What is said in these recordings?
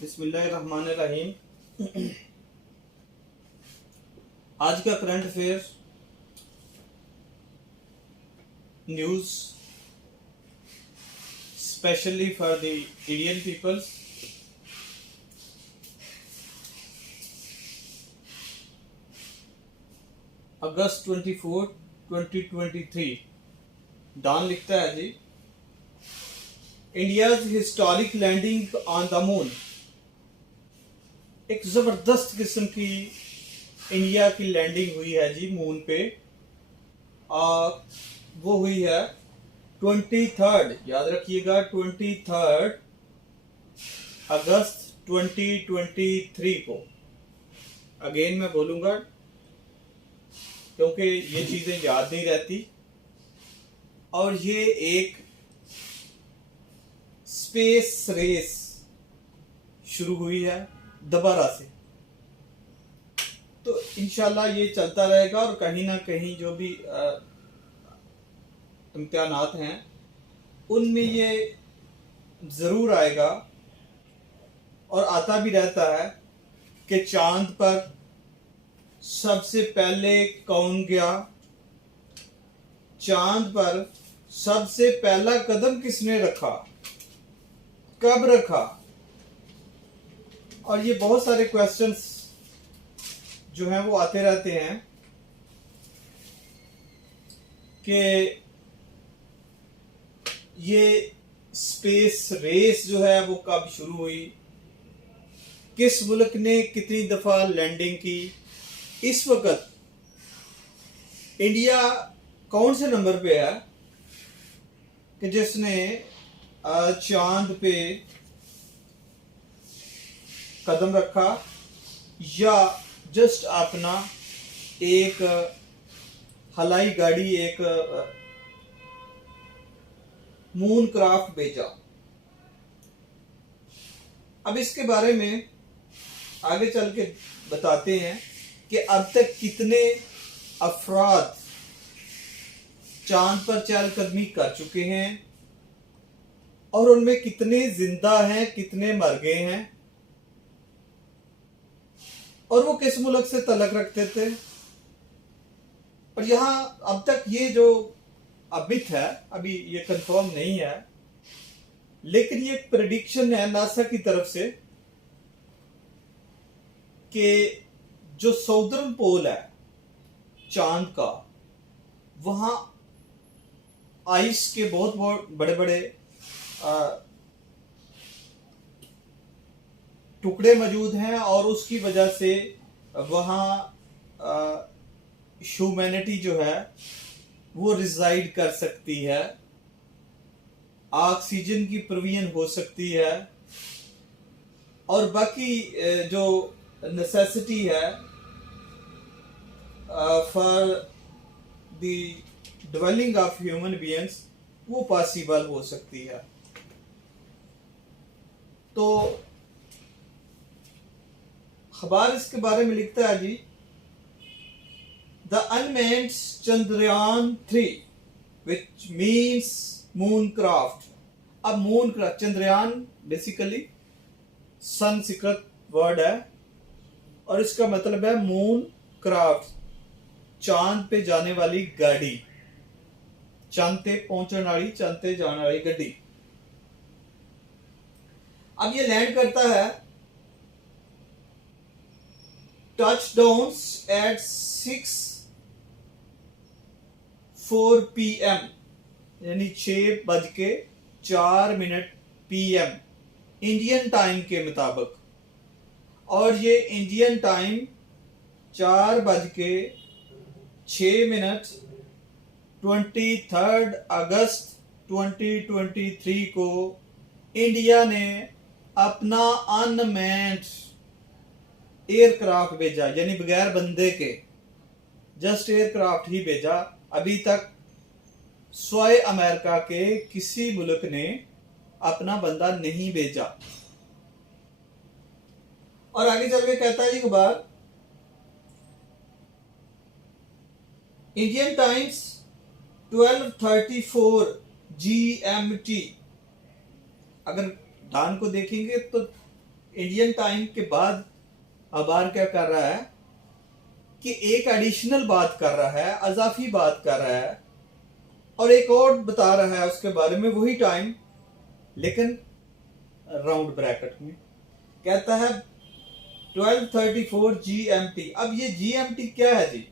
बिस्मिल्लाहिर्रहमानिर्रहीम। आज का current affair news specially for the Indian peoples. अगस्त 24, 2023। डॉन लिखता है जी, India's historic landing on the moon. एक जबरदस्त किस्म की इंडिया की लैंडिंग हुई है जी मून पे। और वो हुई है 23, याद रखिएगा 23 अगस्त 2023 को। अगेन मैं बोलूंगा क्योंकि ये चीजें याद नहीं रहती। और ये एक स्पेस रेस शुरू हुई है दोबारा से। तो इंशाल्लाह ये चलता रहेगा और कहीं ना कहीं जो भी इम्तिहानात हैं उनमें ये जरूर आएगा। और आता भी रहता है कि चांद पर सबसे पहले कौन गया, चांद पर सबसे पहला कदम किसने रखा, कब रखा। और ये बहुत सारे क्वेश्चंस जो हैं वो आते रहते हैं कि ये स्पेस रेस जो है वो कब शुरू हुई, किस मुल्क ने कितनी दफा लैंडिंग की, इस वक्त इंडिया कौन से नंबर पे है कि जिसने चांद पे कदम रखा या जस्ट अपना एक हवाई गाड़ी, एक मून क्राफ्ट भेजा। अब इसके बारे में आगे चल के बताते हैं कि अब तक कितने अफराद चांद पर चहलकदमी कर चुके हैं और उनमें कितने जिंदा हैं, कितने मर गए हैं, और वो किस मुल्क से तलक रखते थे। और यहां अब तक ये जो अबित है, अभी ये कंफर्म नहीं है, लेकिन ये एक प्रेडिक्शन है नासा की तरफ से कि जो साउदर्न पोल है चांद का, वहां आइस के बहुत बहुत बड़े बड़े टुकड़े मौजूद हैं और उसकी वजह से वहां ह्यूमैनिटी जो है वो रिजाइड कर सकती है, ऑक्सीजन की प्रोविजन हो सकती है और बाकी जो नेसेसिटी है for the dwelling of human beings वो पॉसिबल हो सकती है। तो खबर इसके बारे में लिखता है जी, the unmanned Chandrayaan 3 which means moon craft. अब moon craft, Chandrayaan basically Sanskrit word है और इसका मतलब है मून क्राफ्ट, चांद पे जाने वाली गाड़ी, चांद पे पहुंचने वाली, चांद पे जाने वाली गाड़ी। अब ये लैंड करता है touchdowns at 6:04 PM, यानी 6:04 PM इंडियन टाइम के मुताबिक। और ये इंडियन टाइम 4:06 23 अगस्त 2023 को इंडिया ने अपना अनमैन्ड एयरक्राफ्ट भेजा, यानी बगैर बंदे के जस्ट एयरक्राफ्ट ही भेजा। अभी तक स्वाय अमेरिका के किसी मुल्क ने अपना बंदा नहीं भेजा। और आगे चल के कहता है एक बार, इंडियन टाइम्स 12:34 GMT। अगर डान को देखेंगे तो इंडियन टाइम के बाद अखबार क्या कर रहा है कि एक एडिशनल बात कर रहा है, अजाफी बात कर रहा है, और एक और बता रहा है उसके बारे में वही टाइम, लेकिन राउंड ब्रैकेट में कहता है 12:34 GMT। अब ये GMT क्या है जी?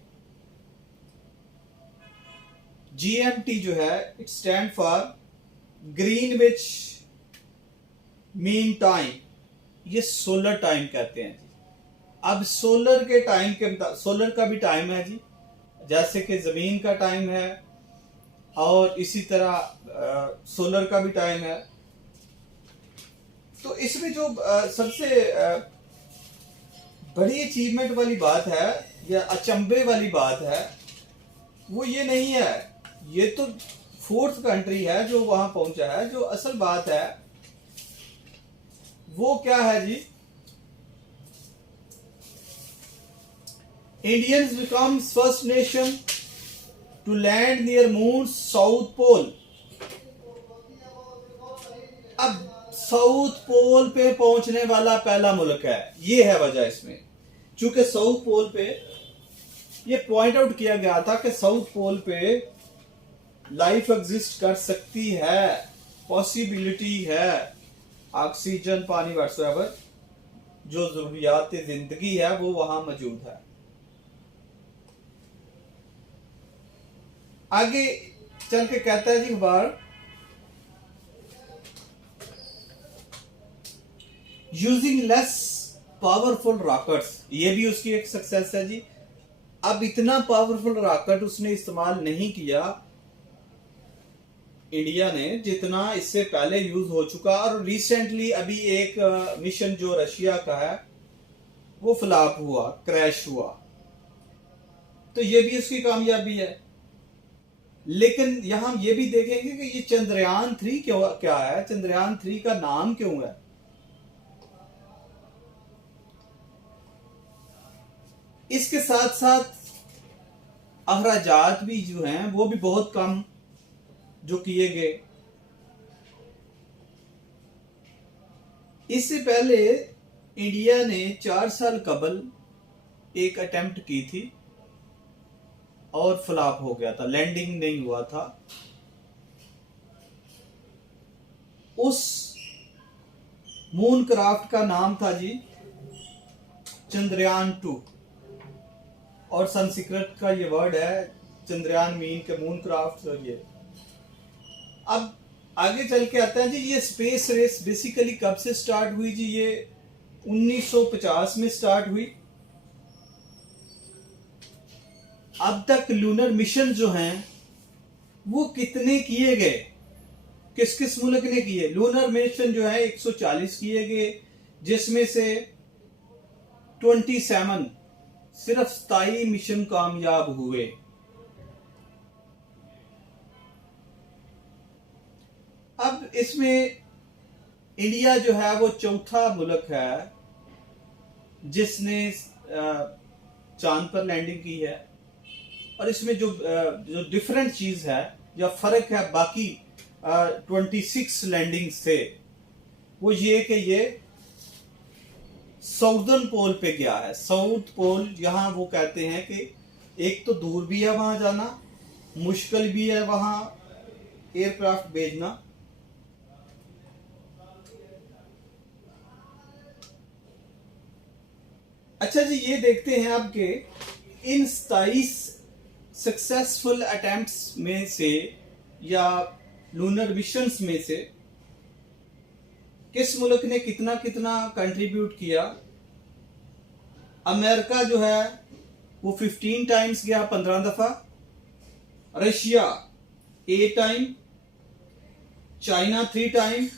GMT जो है it stand for Greenwich mean time, ये सोलर टाइम कहते हैं जी। अब सोलर के टाइम के सोलर का भी टाइम है जी, जैसे कि जमीन का टाइम है, और इसी तरह सोलर का भी टाइम है। तो इसमें जो सबसे बड़ी अचीवमेंट वाली बात है या अचंभे वाली बात है वो ये नहीं है, ये तो फोर्थ कंट्री है जो वहां पहुंचा है। जो असल बात है वो क्या है जी? Indians becomes first nation to land near moon south pole. अब साउथ पोल पे पहुंचने वाला पहला मुल्क है, ये है वजह इसमें। चूंकि साउथ पोल पे ये पॉइंट आउट किया गया था कि साउथ पोल पे लाइफ एग्जिस्ट कर सकती है, पॉसिबिलिटी है, ऑक्सीजन, पानी, व्हाटसोएवर जो जरूरियात जिंदगी है वो वहां मौजूद है। आगे चल के कहता है जी अखबार, यूजिंग लेस पावरफुल रॉकेट्स, ये भी उसकी एक सक्सेस है जी। अब इतना पावरफुल रॉकेट उसने इस्तेमाल नहीं किया इंडिया ने जितना इससे पहले यूज हो चुका, और रिसेंटली अभी एक मिशन जो रशिया का है वो फ्लॉप हुआ, क्रैश हुआ, तो ये भी उसकी कामयाबी है। लेकिन यहां हम ये भी देखेंगे कि ये चंद्रयान 3 क्या है, चंद्रयान 3 का नाम क्यों है। इसके साथ साथ अखराजात भी जो हैं वो भी बहुत कम जो किए गए। इससे पहले इंडिया ने 4 साल कबल एक अटेम्प्ट की थी और फ्लॉप हो गया था, लैंडिंग नहीं हुआ था। उस मून क्राफ्ट का नाम था जी चंद्रयान 2, और संस्कृत का ये वर्ड है चंद्रयान मीन के मून क्राफ्ट। ये अब आगे चल के आता है जी, ये स्पेस रेस बेसिकली कब से स्टार्ट हुई जी? ये 1950 में स्टार्ट हुई। अब तक लूनर मिशन जो हैं वो कितने किए गए, किस किस मुल्क ने किए? लूनर मिशन जो है 140 किए गए, जिसमें से 27 सिर्फ 27 मिशन कामयाब हुए। अब इसमें इंडिया जो है वो चौथा मुल्क है जिसने चांद पर लैंडिंग की है। और इसमें जो डिफरेंट चीज है या फर्क है बाकी 26 लैंडिंग से, वो ये कि ये साउदर्न पोल पे गया है। साउथ पोल यहां वो कहते हैं कि एक तो दूर भी है वहां जाना, मुश्किल भी है वहां एयरक्राफ्ट भेजना। अच्छा जी, ये देखते हैं आपके इन 27 सक्सेसफुल अटेम्प्ट्स में से या लूनर मिशंस में से किस मुल्क ने कितना कितना कंट्रीब्यूट किया। अमेरिका जो है वो 15 टाइम्स गया, 15 दफा। रशिया 8 टाइम, चाइना 3 टाइम,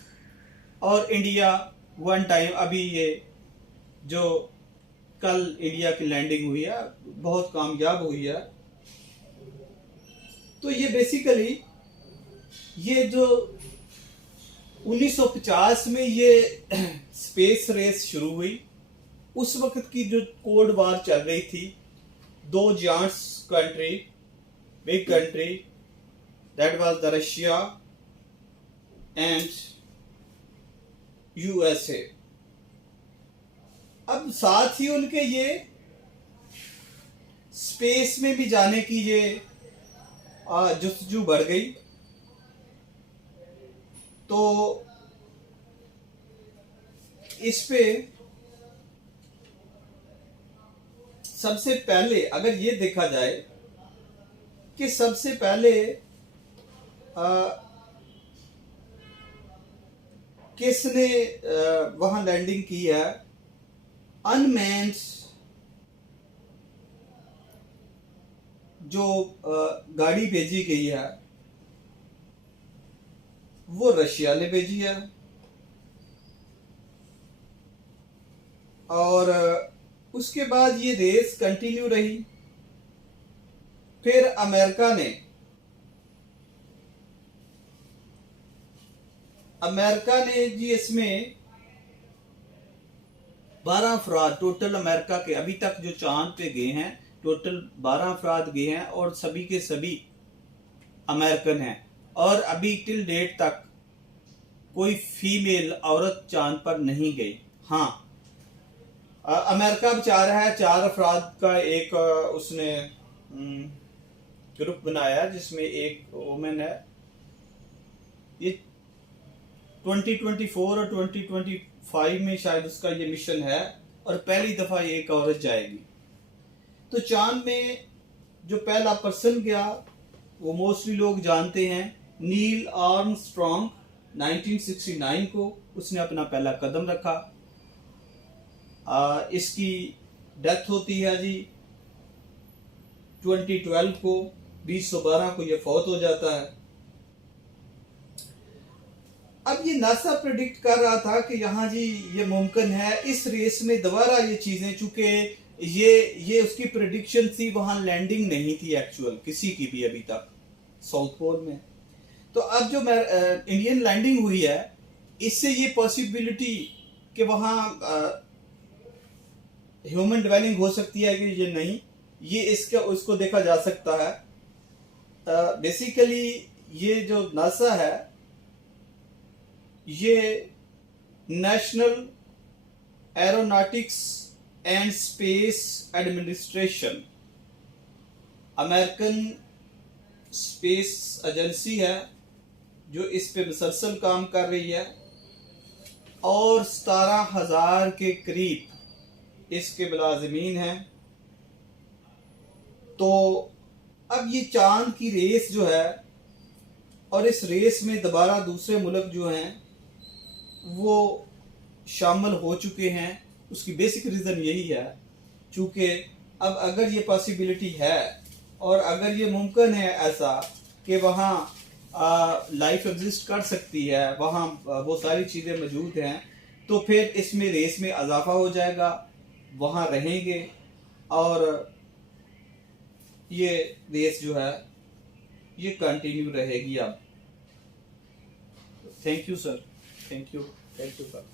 और इंडिया 1 टाइम। अभी ये जो कल इंडिया की लैंडिंग हुई है बहुत कामयाब हुई है। तो ये बेसिकली ये जो 1950 में ये स्पेस रेस शुरू हुई, उस वक्त की जो कोल्ड वार चल रही थी, 2 giants country, big country, that was the Russia and USA. अब साथ ही उनके ये स्पेस में भी जाने की ये जुस्तजू बढ़ गई। तो इस पे सबसे पहले अगर ये देखा जाए कि सबसे पहले किसने वहां लैंडिंग की है, अनमैन्ड जो गाड़ी भेजी गई है वो रशिया ने भेजी है, और उसके बाद ये रेस कंटिन्यू रही। फिर अमेरिका ने जी इसमें 12 अफराद टोटल अमेरिका के अभी तक जो चांद पे गए हैं, टोटल 12 अफराद गए हैं और सभी के सभी अमेरिकन हैं। और अभी टिल डेट तक कोई फीमेल औरत चांद पर नहीं गई। हाँ, अमेरिका चाह रहा है 4 अफराद का एक उसने ग्रुप बनाया जिसमें एक वुमेन है। ये 2024 और 2025 में शायद उसका ये मिशन है और पहली दफा ये एक औरत जाएगी। तो चांद में जो पहला पर्सन गया वो मोस्टली लोग जानते हैं, नील आर्मस्ट्रॉन्ग 1969 को उसने अपना पहला कदम रखा। इसकी डेथ होती है जी 2012 को, 2012 को ये फौत हो जाता है। अब ये नासा प्रेडिक्ट कर रहा था कि यहाँ जी ये मुमकिन है इस रेस में दोबारा ये चीजें, चूंकि ये उसकी प्रेडिक्शन थी, वहां लैंडिंग नहीं थी एक्चुअल किसी की भी अभी तक साउथ पोल में। तो अब जो इंडियन लैंडिंग हुई है इससे ये पॉसिबिलिटी कि वहां ह्यूमन डिवेलिंग हो सकती है कि ये नहीं, ये उसको देखा जा सकता है। बेसिकली ये जो नासा है ये national aeronautics and space administration, American space agency है जो इस पे मुसलसल काम कर रही है, और 17,000 के करीब इसके मुलाजिमीन हैं। तो अब ये चांद की रेस जो है, और इस रेस में दोबारा दूसरे मुल्क जो हैं वो शामिल हो चुके हैं, उसकी बेसिक रीज़न यही है चूँकि अब अगर ये पॉसिबिलिटी है और अगर ये मुमकिन है ऐसा कि वहाँ लाइफ एग्जिस्ट कर सकती है, वहाँ वो सारी चीज़ें मौजूद हैं, तो फिर इसमें रेस में इजाफा हो जाएगा, वहाँ रहेंगे और ये रेस जो है ये कंटिन्यू रहेगी। अब thank you sir, thank you sir.